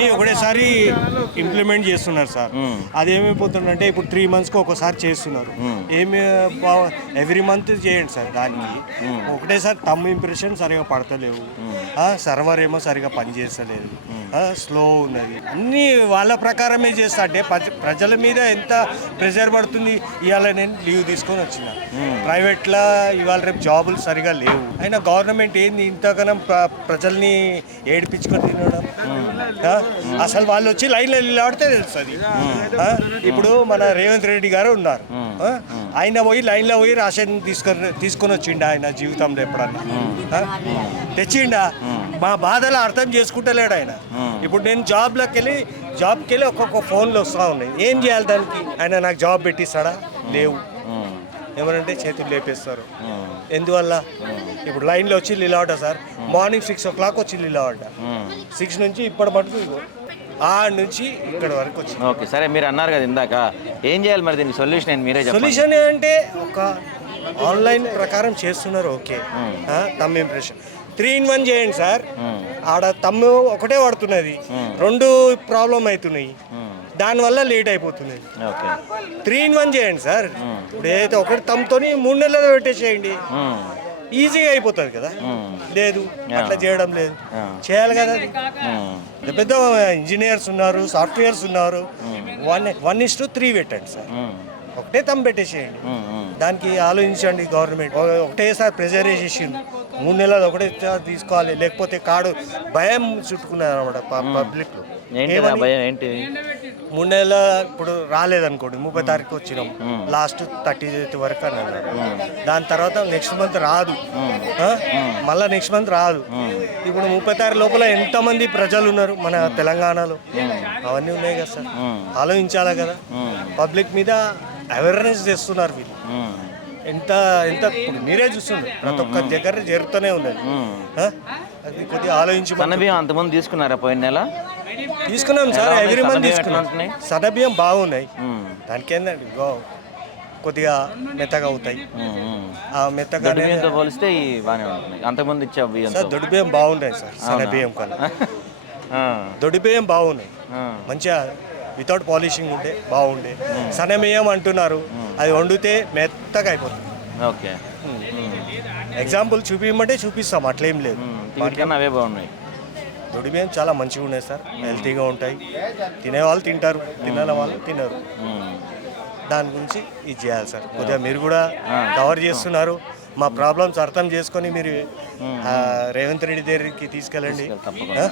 అన్నీ ఒకటేసారి ఇంప్లిమెంట్ చేస్తున్నారు సార్. అది ఏమైపోతుందంటే ఇప్పుడు 3 monthsకి ఒకసారి చేస్తున్నారు. ఏమి ఎవ్రీ మంత్ చేయండి సార్. దానికి ఒకటేసారి తమ్ ఇంప్రెషన్ సరిగా పడతలేవు, సర్వర్ ఏమో సరిగా పనిచేస్తలేదు, స్లో ఉన్నది. అన్నీ వాళ్ళ ప్రకారమే చేస్తా అంటే ప్రజల మీద ఎంత ప్రెషర్ పడుతుంది. ఇవాళ నేను లీవ్ తీసుకొని వచ్చిన, ప్రైవేట్లో ఇవాళ రేపు జాబులు సరిగా లేవు. అయినా గవర్నమెంట్ ఏంది ఇంతగానం ప్రజల్ని ఏడిపించుకొని తినడం. అసలు వాళ్ళు వచ్చి లైన్లో నిలబడితే తెలుస్తుంది. ఇప్పుడు మన రేవంత్ రెడ్డి గారు ఉన్నారు, ఆయన పోయి లైన్లో పోయి రేషన్ తీసుకొని వచ్చిండ ఆయన జీవితంలో ఎప్పుడన్నా తెచ్చిండా? మా బాధలు అర్థం చేసుకుంటలేడు ఆయన. ఇప్పుడు నేను జాబ్కి వెళ్ళి ఒక్కొక్క ఫోన్లు వస్తూ ఉన్నాయి. ఏం చేయాలి దానికి? ఆయన నాకు జాబ్ పెట్టిస్తాడా? లేవు. ఏమనంటే చేతులు లేపేస్తారు. ఎందువల్ల? ఇప్పుడు లైన్లో వచ్చి నిలబడ్డా సార్. మార్నింగ్ 6 o'clock వచ్చి నిలబడ్డా. 6 నుంచి ఇప్పటి మటుకు నుంచి ఇక్కడ వరకు వచ్చింది. ఓకే, సరే. మీరు అన్నారు కదా ఇందాక, ఏం చేయాలి మరి దీనికి సొల్యూషన్ ఏంటి? మీరే చెప్పండి. సొల్యూషన్ అంటే ఒక ఆన్లైన్ ప్రకారం చేస్తున్నారు. ఓకే, తమ్ ఇంప్రెషన్ 3 in 1 చేయండి సార్. ఆడ తమ్ము ఒకటే పడుతున్నది, 2 ప్రాబ్లం అవుతున్నాయి. దానివల్ల లేట్ అయిపోతుంది. 3 in 1 చేయండి సార్. ఇప్పుడు ఏదైతే ఒకటి తమ్ముతో 3 నెలలు పెట్టేసేయండి, ఈజీగా అయిపోతుంది కదా. లేదు, అట్లా చేయడం లేదు. చేయాలి కదా. పెద్ద ఇంజనీర్స్ ఉన్నారు, సాఫ్ట్వేర్స్ ఉన్నారు. 1:3 పెట్టండి సార్. ఒకటే తమ్ము పెట్టేసేయండి. దానికి ఆలోచించండి గవర్నమెంట్. ఒకటేసారి ప్రెజర్ వేసేసింది. 3 నెలలు ఒకటే తీసుకోవాలి, లేకపోతే కాడు భయం చుట్టుకున్నారు అనమాట పబ్లిక్లో. 3 నెలల ఇప్పుడు రాలేదనుకోండి, 30 తారీఖు వచ్చినాం, లాస్ట్ 30th వరకు అని అన్నారు. దాని తర్వాత నెక్స్ట్ మంత్ రాదు, మళ్ళీ నెక్స్ట్ మంత్ రాదు. ఇప్పుడు 30 తారీఖు లోపల ఎంతమంది ప్రజలు ఉన్నారు మన తెలంగాణలో? అవన్నీ ఉన్నాయి కదా సార్. ఆలోచించాలి కదా. పబ్లిక్ మీద అవేర్నెస్ చేస్తున్నారు వీళ్ళు. ఎంత మీరే చూస్తున్నారు, ప్రతి ఒక్క దగ్గర జరుగుతూనే ఉన్నది. అది కొద్దిగా ఆలోచించి. సన్నబియ్యం అంతమంది తీసుకున్నారా? పోయిన నెల తీసుకున్నాం సార్, ఎవ్రీ మంత్ తీసుకున్నాం. సన్నబియ్యం బాగున్నాయి. దానికి ఏంటండి కొద్దిగా మెత్తగా అవుతాయి. మెత్తగా పోలిస్తే బాగానే ఉంటుంది. అంతకుముందు ఇచ్చే బియ్యం సార్ దొడ్డు బియ్యం బాగున్నాయి సార్. సన్నబియ్యం కన్నా దొడ్డు బియ్యం బాగున్నాయి, మంచిగా వితౌట్ పాలిషింగ్ ఉంటే బాగుండే. సన్నబియ్యం అంటున్నారు, అది వండితే మెత్తగా అయిపోతుంది. ఓకే, ఎగ్జాంపుల్ చూపించమంటే చూపిస్తాం, అట్లేం లేదు. అవే బాగున్నాయి. దొడ్డు బియ్యం చాలా మంచిగా ఉన్నాయి సార్, హెల్తీగా ఉంటాయి. తినేవాళ్ళు తింటారు, తినని వాళ్ళు తినరు. దాని గురించి ఇది చేయాలి సార్. కొద్దిగా మీరు కూడా కవర్ చేస్తున్నారు, మా ప్రాబ్లమ్స్ అర్థం చేసుకొని మీరు రేవంత్ రెడ్డి దగ్గరికి తీసుకెళ్ళండి.